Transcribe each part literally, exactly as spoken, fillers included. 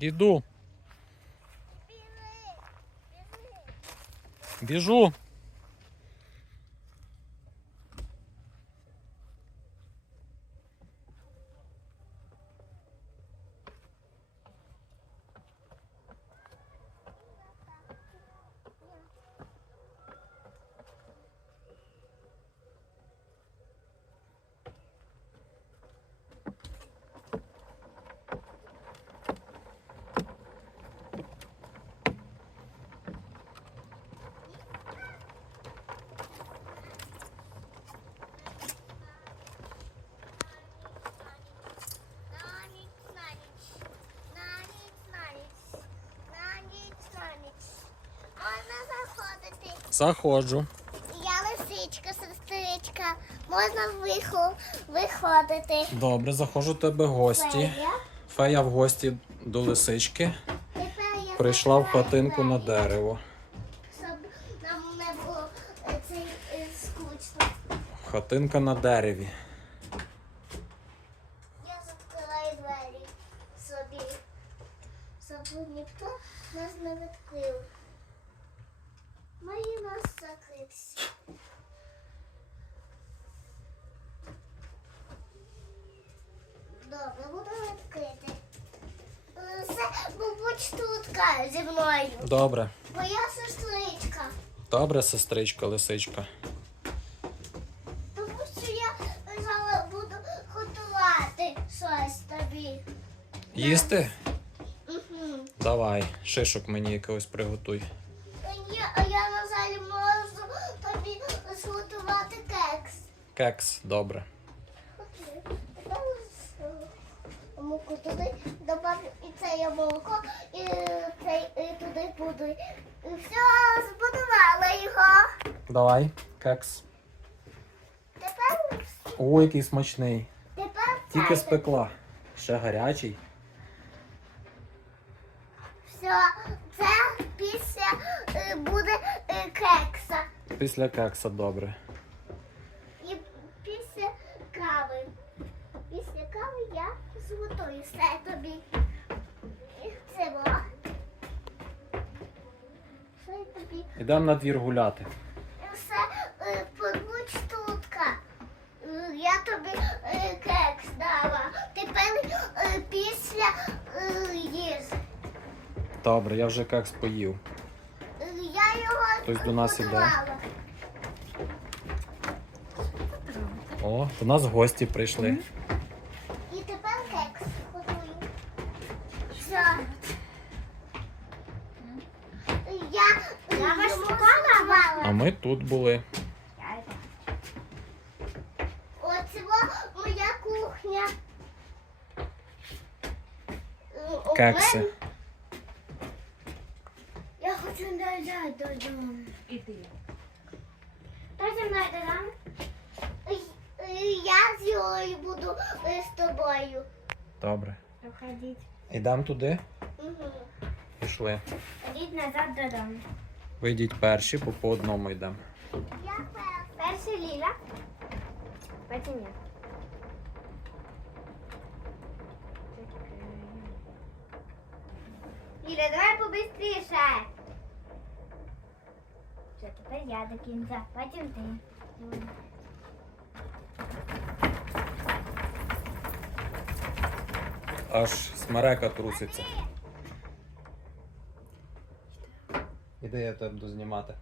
Іду. Біжу. Заходжу. Я лисичка, сестричка. Можна вихо... виходити. Добре, заходжу до тебе гості. Фея. Фея в гості до лисички. Тепер я Прийшла в закриваю хатинку на двері, дерево. щоб нам не було е, це е, скучно. Хатинка на дереві. Я закриваю двері собі, щоб ніхто нас не відкрив. Мої нас закрився. Добре, буду відкрити. Е, Це, будь тут зі мною. Добре. Моя сестричка. Добре, сестричка, лисичка. Тому що я зараз буду готувати щось тобі. Їсти? Угу. Давай, шишок мені якогось приготуй. Я, а я на залі можу тобі зготувати кекс. Кекс, добре. Окей. Тепер з- муку туди добавлю і це я молоко, і цей і туди буду. І все, збудувала його. Давай, кекс. Тепер, Ой, який смачний. тепер Тільки це. спекла. Ще гарячий. Все, це після е, буде е, кекса. Після кекса добре. І після кави. Після кави я зготую все тобі. І це було. Все тобі. Ідемо на двір гуляти. І все е, побудь тутка. Е, Я тобі е, кекс дала. Тепер е, після е, їж. Добре, я вже кекс поїв. Е, Я його Хтось до нас іде. зготувала. О, до нас гості прийшли. І тепер кекс готую. Все. Я, я вас шукала. А ми тут були. Оце моя кухня. Е, Кекси. мен- Я хочу назад додому. Іди. Хто зі мною додому? Е, е, Я з Юлею буду е, з тобою. Добре. Проходіть. Ідемо туди. Угу. Пішли. Ідіть назад додому. Вийдіть перші, бо по одному йдемо. Я перша. Перша Ліля. Потім я. Ліля, давай побистріше. Все, тепер я до кінця. Потім ти. Аж смерека труситься. Іди, я тебе буду знімати.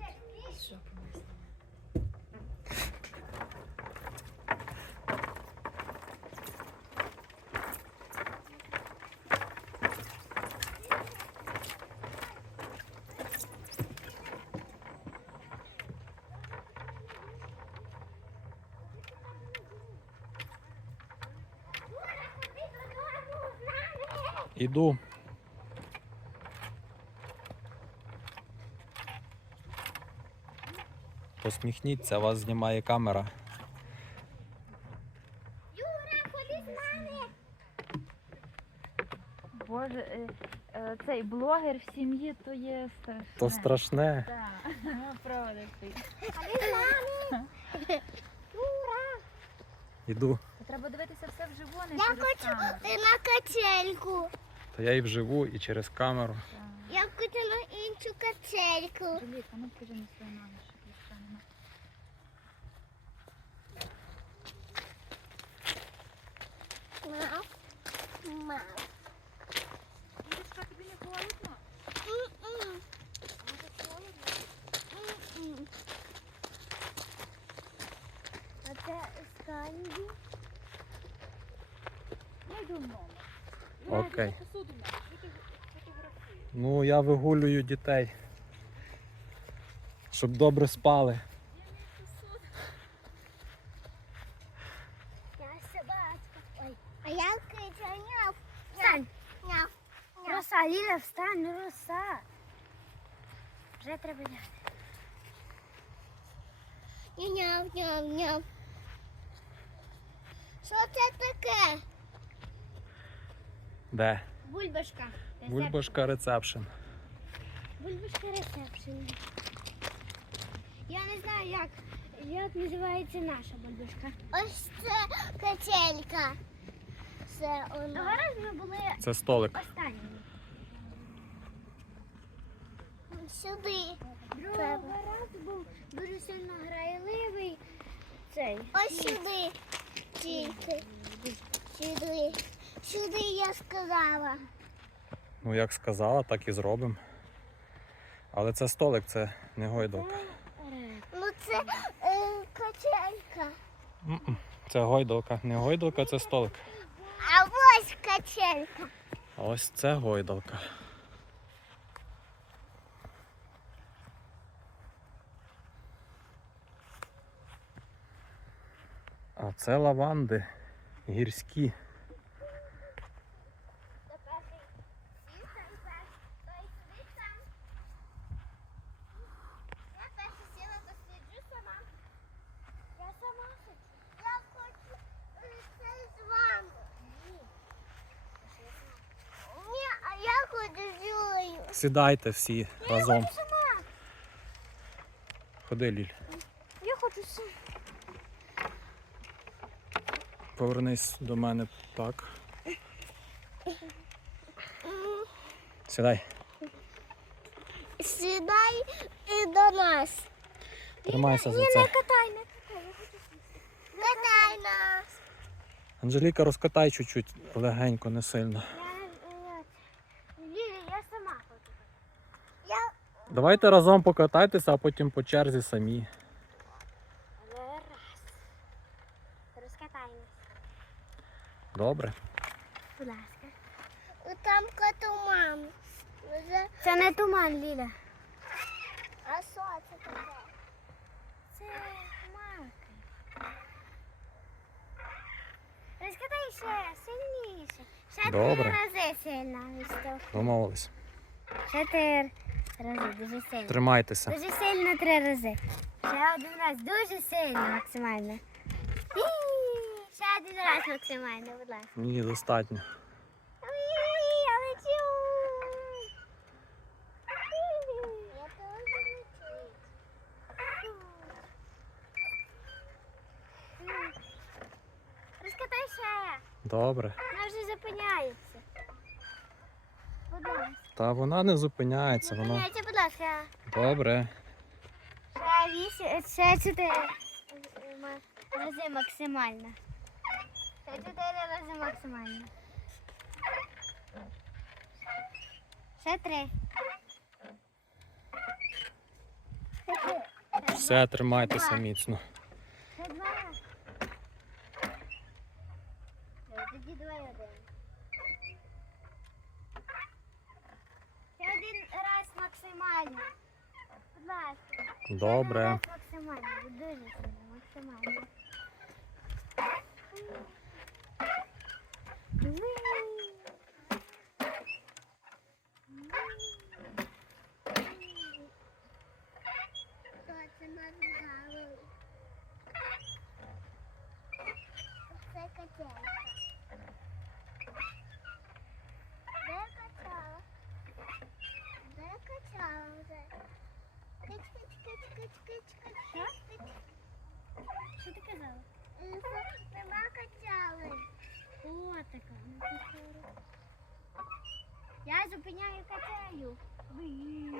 Іду. Посміхніться, вас знімає камера. Юра, ходи з нами. Боже, е, е, цей блогер в сім'ї то є страшне. То страшне. Так, правда ти. Ходи з нами. Юра. Іду. Треба дивитися все вживу, не Я через хочу камеру. на качельку. То я і вживу, і через камеру. Так. Я хочу на іншу качельку. Анжеліка, ну покажи на свої ноги, щоб їх там нема. Мам. Мам. Дідушка, тобі не холодно? М-м. Може холодно? М-м. А це сканді. Я йду в номер. Окей. Посуду мати, фотографую. Ну, я вигулюю дітей. Щоб добре спали. Я собачка. Ой. А я кричу няв. Встань. Няв. Няв. Роса, Ліля, встань, ну роса. Вже треба лягти. Няв, няв, няв. Що це таке? Де? Бульбашка. Бульбашка рецепшн. Бульбашка ресепшн. Я не знаю, як, як називається наша бульбашка. Ось це качелька. Це Того вона. разу ми були Це столик. останніми. Сюди. Другого разу був дуже сильно грайливий цей. Ось сюди. Тільки. Сюди. Сюди я сказала. Ну, як сказала, так і зробимо. Але це столик, це не гойдалка. Ну це е, качелька. М-м, Це гойдалка. Не гойдалка, це столик. А ось качелька. А ось це гойдалка. А це лаванди гірські. Я перша сіла, то сиджу сама. Я сама сиджу. Я хочу е, це з вами. Ні, а я хочу з Юлею. Сідайте всі разом. Сама. Ходи, Ліль. Я хочу сам. Повернись до мене так. Сідай. Сідай і до нас. Тримайся за це. Катай, не катай. Катай нас. Анжеліка, розкатай чуть-чуть, легенько, не сильно. Ліля, я сама хочу. Я Давайте разом покатайтеся, а потім по черзі самі. Але раз. Розкатай нас. Добре? Будь ласка. там катуман. Вже... Це не туман, Ліля. А що це таке? Це маки. Розкатай ще сильніше. Ще Добре. три рази сильно відштовхуй. Домовились. Ще три рази, дуже сильно. Тримайтеся. Дуже сильно три рази. Ще один раз, дуже сильно максимально. І ще один раз максимально, будь ласка. Ні, достатньо. Ой, я лечу. Я теж лечу. Розкатай ще. Добре. Вона вже зупиняється. Будь ласка. Та вона не зупиняється, вона. Зупиняйте, будь ласка. Добре. Ще вісім, ще чотири рази максимально. Ще чотири рази максимально. Ще три. Все, тримайтеся міцно. Ще два. Е, Тоді два і один. Ще один раз максимально. Будь ласка. Добре. Раз максимально, дуже сильно, максимально. Що це мангали? Це качелька. Де качала? Де качала вже? Кич, кич, кич, кич, кич, кич, кич, кич. Що ти казала? Е, Нема кача. Я зупиняю качаю. Уї.